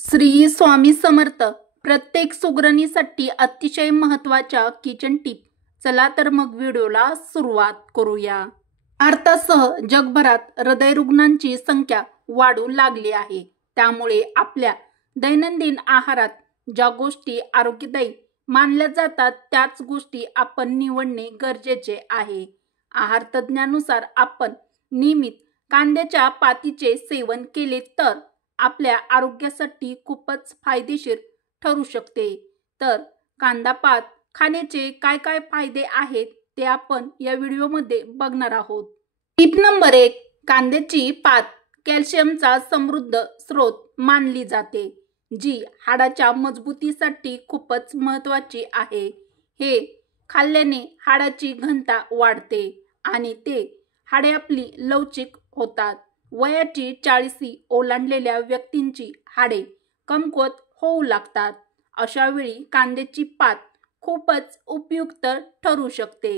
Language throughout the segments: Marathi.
श्री स्वामी समर्थ. प्रत्येक सुगरणीसाठी अतिशय महत्त्वाच्या किचन टिप. चला तर मग व्हिडिओला सुरुवात करूया. भारतासह जगभरात हृदयरुग्णांची संख्या वाढू लागली आहे. त्यामुळे आपल्या दैनंदिन आहारात ज्या गोष्टी आरोग्यदायी मानल्या जातात त्याच गोष्टी आपण निवडणे गरजेचे आहे. आहार तज्ज्ञानुसार आपण नियमित कांद्याच्या पातीचे सेवन केले तर आपल्या आरोग्यासाठी खूपच फायदेशीर ठरू शकते. तर कांदा पात खाण्याचे काय काय फायदे आहेत ते आपण या व्हिडिओमध्ये बघणार आहोत. Tip number 1. कांद्याची पात कॅल्शियमचा समृद्ध स्रोत मानली जाते, जी हाडाच्या मजबूतीसाठी खूपच महत्त्वाची आहे. हे खाल्ल्याने हाडाची घनता वाढते आणि ते हाडे आपली लवचिक होतात. वयाची 40 ओलांडलेल्या व्यक्तींची हाडे कमकुवत होऊ लागतात. अशा वेळी कांद्याची पात खूपच उपयुक्त ठरू शकते.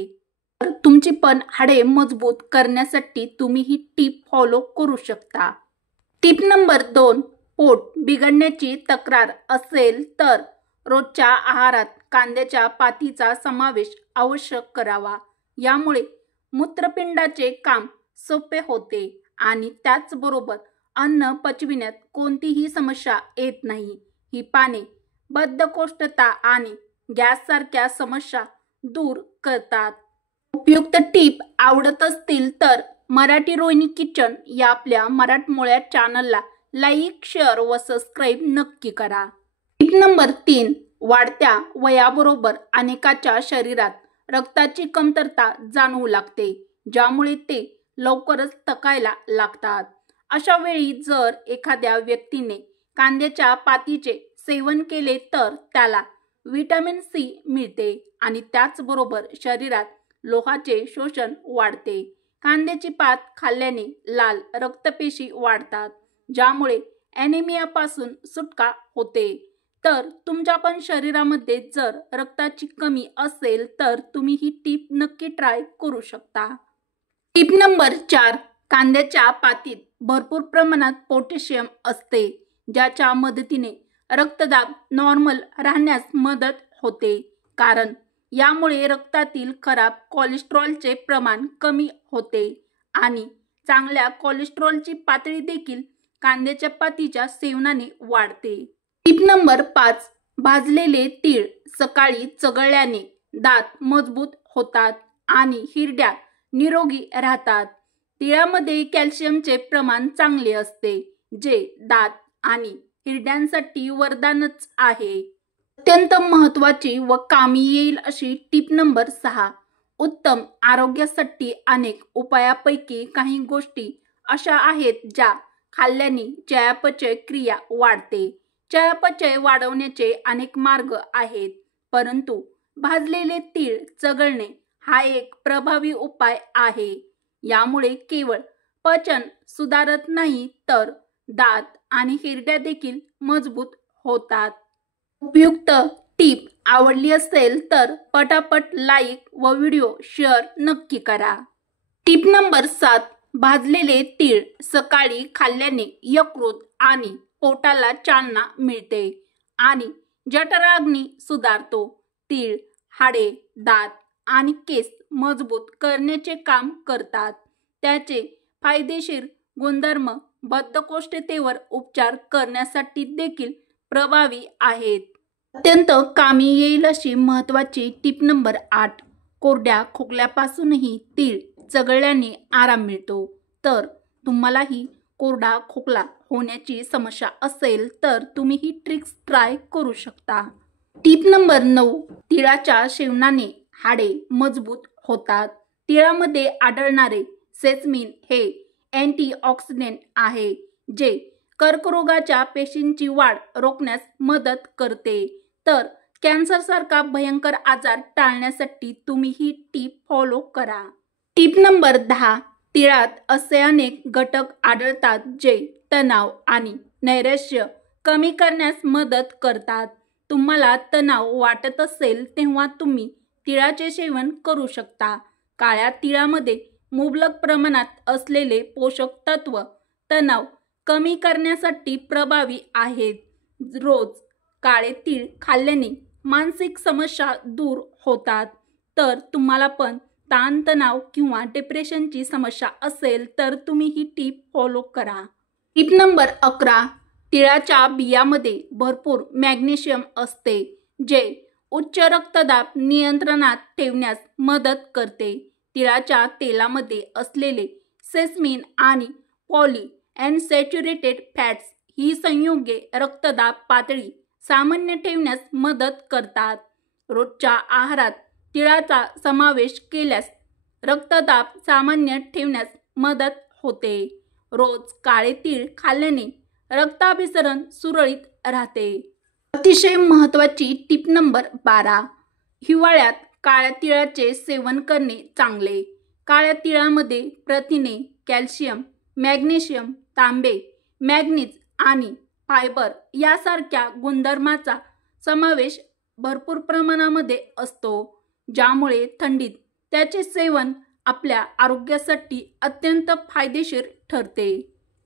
तुमची पण हाडे मजबूत करण्यासाठी तुम्ही ही टीप फॉलो करू शकता. Tip number 2. पोट बिघडण्याची तक्रार असेल तर रोजच्या आहारात कांद्याच्या पातीचा समावेश आवश्यक करावा. यामुळे मूत्रपिंडाचे काम सोपे होते आणि त्याचबरोबर अन्न पचविण्यात कोणतीही समस्या येत नाही. ही पाने बद्धकोष्ठता आणि गॅससारख्या समस्या दूर करतात. उपयुक्त टीप आवडत असतील तर मराठी रोहिणी किचन या आपल्या मराठमोळ्या चॅनलला लाईक, शेअर व सबस्क्राईब नक्की करा. Tip number 3. वाढत्या वयाबरोबर अनेकाच्या शरीरात रक्ताची कमतरता जाणवू लागते, ज्यामुळे ते लवकरच थकायला लागतात. अशा वेळी जर एखाद्या व्यक्तीने कांद्याच्या पातीचे सेवन केले तर त्याला व्हिटॅमिन सी मिळते आणि त्याचबरोबर शरीरात लोहाचे शोषण वाढते. कांद्याची पात खाल्ल्याने लाल रक्तपेशी वाढतात, ज्यामुळे ॲनिमियापासून सुटका होते. तर तुमच्या पण शरीरामध्ये जर रक्ताची कमी असेल तर तुम्ही ही टीप नक्की ट्राय करू शकता. Tip number 4. कांद्याच्या पातीत भरपूर प्रमाणात पोटॅशियम असते, ज्याच्या मदतीने रक्तदाब नॉर्मल राहण्यास मदत होते. कारण यामुळे रक्तातील खराब कोलेस्ट्रॉलचे प्रमाण कमी होते आणि चांगल्या कोलेस्ट्रॉलची पातळी देखील कांद्याच्या पातीच्या सेवनाने वाढते. Tip number 5. भाजलेले तीळ सकाळी चघळल्याने दात मजबूत होतात आणि हिरड्या निरोगी राहतात. तिळामध्ये कॅल्शियमचे प्रमाण चांगले असते, जे दात आणि हिरड्यांसाठी वरदानच आहे. अत्यंत महत्त्वाची व कामी येईल अशी टिप नंबर 6. उत्तम आरोग्यासाठी अनेक उपायापैकी काही गोष्टी अशा आहेत ज्या खाल्ल्याने चयापचय क्रिया वाढते. चयापचय वाढवण्याचे अनेक मार्ग आहेत, परंतु भाजलेले तीळ चघळणे हा एक प्रभावी उपाय आहे. यामुळे केवळ पचन सुधारत नाही तर दात आणि हिरड्या देखील मजबूत होतात. उपयुक्त टीप आवडली असेल तर पटापट लाईक व व्हिडिओ शेअर नक्की करा. Tip number 7. भाजलेले तीळ सकाळी खाल्ल्याने यकृत आणि पोटाला चालना मिळते आणि जठराग्नी सुधारतो. तीळ हाडे, दात आणि केस मजबूत करण्याचे काम करतात. त्याचे फायदेशीर गुणधर्म बद्धकोष्ठतेवर उपचार करण्यासाठी देखील प्रभावी आहेत. अत्यंत कामी येईल अशी महत्त्वाची टिप नंबर 8. कोरड्या खोकल्यापासूनही तीळ चघळल्याने आराम मिळतो. तर तुम्हालाही कोरडा खोकला होण्याची समस्या असेल तर तुम्ही ही ट्रिक्स ट्राय करू शकता. Tip number 9. तिळाच्या सेवनाने हाडे मजबूत होतात. तिळामध्ये आढळणारे सेसमिन हे अँटीऑक्सिडंट आहे, जे कर्करोगाच्या पेशींची वाढ रोखण्यास मदत करते. तर कॅन्सरसारखा भयंकर आजार टाळण्यासाठी तुम्ही ही टीप फॉलो करा. Tip number 10. तिळात असे अनेक घटक आढळतात जे तणाव आणि नैराश्य कमी करण्यास मदत करतात. तुम्हाला तणाव वाटत असेल तेव्हा तुम्ही तिळाचे सेवन करू शकता. काळ्या तिळामध्ये मुबलक प्रमाणात असलेले पोषक तत्व तणाव कमी करण्यासाठी प्रभावी आहेत. रोज काळे तीळ खाल्ल्याने मानसिक समस्या दूर होतात. तर तुम्हाला पण ताणतणाव किंवा डिप्रेशनची समस्या असेल तर तुम्ही ही टीप फॉलो करा. टीप नंबर 11. तिळाच्या बियामध्ये भरपूर मॅग्नेशियम असते, जे उच्च रक्तदाब नियंत्रणात ठेवण्यास मदत करते. तिळाच्या तेलामध्ये असलेले सेसमिन आणि पॉली अनसॅच्युरेटेड फॅट्स ही संयुगे रक्तदाब पातळी सामान्य ठेवण्यास मदत करतात. रोजच्या आहारात तिळाचा समावेश केल्यास रक्तदाब सामान्य ठेवण्यास मदत होते. रोज काळे तीळ खाल्ल्याने रक्ताभिसरण सुरळीत राहते. अतिशय महत्त्वाची टीप नंबर 12. हिवाळ्यात काळ्या तिळाचे सेवन करणे चांगले. काळ्या तिळामध्ये प्रथिने, कॅल्शियम, मॅग्नेशियम, तांबे, मॅग्नीज आणि फायबर यासारख्या गुणधर्मांचा समावेश भरपूर प्रमाणामध्ये असतो, ज्यामुळे थंडीत त्याचे सेवन आपल्या आरोग्यासाठी अत्यंत फायदेशीर ठरते.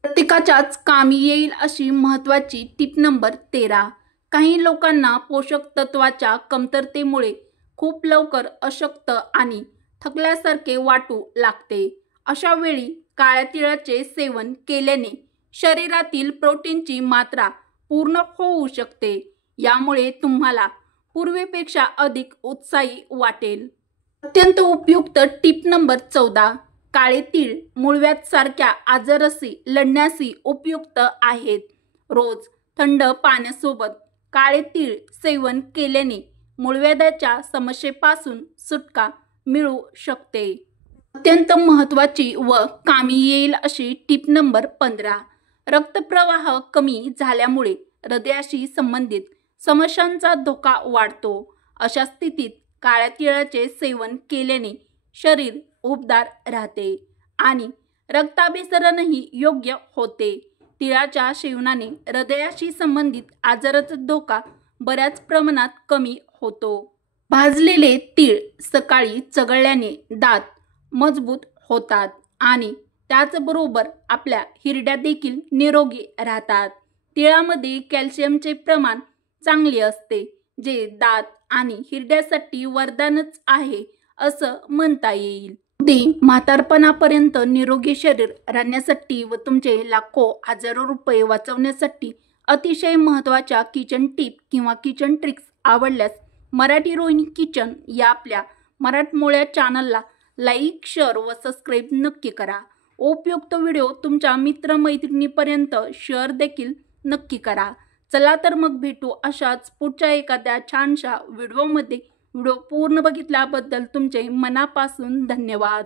प्रत्येकाच्याच कामी येईल अशी महत्त्वाची टीप नंबर 13. काही लोकांना पोषक तत्वाच्या कमतरतेमुळे खूप लवकर अशक्त आणि थकल्यासारखे वाटू लागते. अशा वेळी काळ्या तिळाचे सेवन केल्याने शरीरातील प्रोटीनची मात्रा पूर्ण होऊ शकते. यामुळे तुम्हाला पूर्वीपेक्षा अधिक उत्साही वाटेल. अत्यंत उपयुक्त टीप नंबर 14. काळे तीळ मूळव्याध आजाराशी लढण्यास उपयुक्त आहेत. रोज थंड पाण्यासोबत काळे तीळ सेवन केल्याने मूळव्याधाच्या समस्येपासून सुटका मिळू शकते. अत्यंत महत्त्वाची व कामी येईल अशी टीप नंबर 15. रक्तप्रवाह कमी झाल्यामुळे हृदयाशी संबंधित समस्यांचा धोका वाढतो. अशा स्थितीत काळ्या तिळाचे सेवन केल्याने शरीर उबदार राहते आणि रक्ताभिसरणही योग्य होते. तिळाच्या सेवनाने हृदयाशी संबंधित आजाराचा धोका बऱ्याच प्रमाणात कमी होतो. भाजलेले तीळ सकाळी चघळल्याने दात मजबूत होतात आणि त्याचबरोबर आपल्या हिरड्या देखील निरोगी राहतात. तिळामध्ये कॅल्शियमचे प्रमाण चांगले असते, जे दात आणि हिरड्यासाठी वरदानच आहे असं म्हणता येईल. अगदी म्हातारपणापर्यंत निरोगी शरीर राहण्यासाठी व तुमचे लाखो हजारो रुपये वाचवण्यासाठी अतिशय महत्त्वाच्या किचन टिप किंवा किचन ट्रिक्स आवडल्यास मराठी रोहिणी किचन या आपल्या मराठमोळ्या चॅनलला लाईक, शेअर व सबस्क्राईब नक्की करा. उपयुक्त व्हिडिओ तुमच्या मित्रमैत्रिणीपर्यंत शेअर देखील नक्की करा. चला तर मग भेटू अशाच पुढच्या एखाद्या छानशा व्हिडिओमध्ये. व्हिडिओ पूर्ण बघितल्याबद्दल तुमचे मनापासून धन्यवाद.